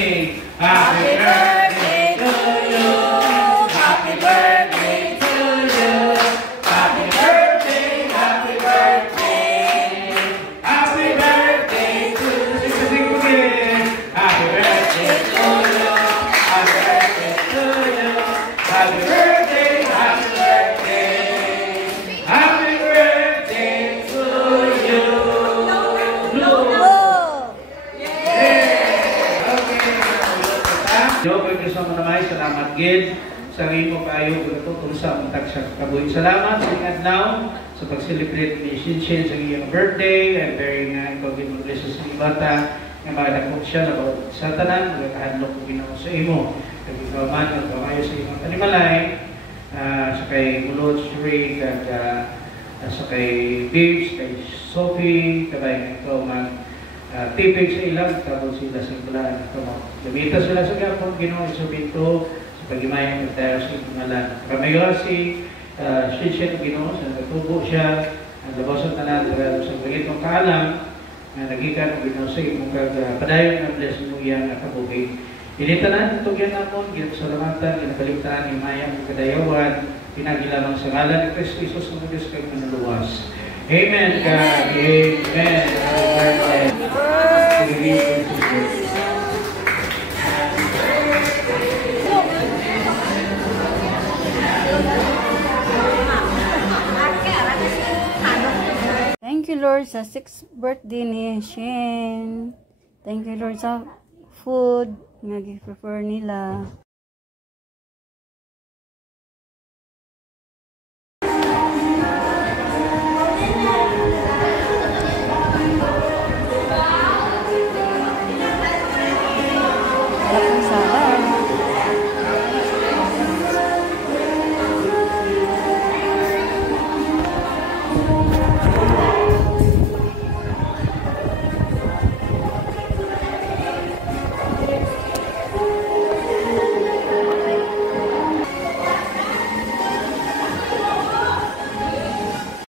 Happy birthday to you. Happy birthday to you. Happy birthday, happy birthday. Happy birthday to you. Happy birthday to you. Happy birthday to you. Happy birthday, happy birthday. Happy birthday to you. Joke ko sa mga may salamat gid sa imo kayo kung sa matag sa kabuhi. Salamat sa ingat now sa pag-celebrate ni Shinshin sa iyang birthday. I'm very nga ikaw gin-bless sa bata nga magdakop siya na sa tanan magkahadlok ko Ginoo sa imo. Kag ikaw man at kamayo sa imong animalay sa kay Mulod Street at sa kay Babes, kay Sophie, kabay ikaw man tipig sa ilang, tapos sila sa ilang. Gamita sila sa gapon, Ginoo, isubin ko sa pag-imayang magtayo sa ipungalan. Kamayo si Shinshin, Ginoo, sa natubo siya, ang labasan tanan, sa bagitong kaalam, na nagikan ang Ginoo sa imong padayon ng bless mo iyang kabuhi. Initanan itong yan naman, ginasalamatan, ginabaligtaan, imayang kadayawan, pinagilamang sa ngalan ni Kristo Isus ng Diyos kay manuluwas. Amen, God. Amen. Thank you, Lord, sa 6th birthday ni Shin. Thank you, Lord, sa food nga gi-prefer nila.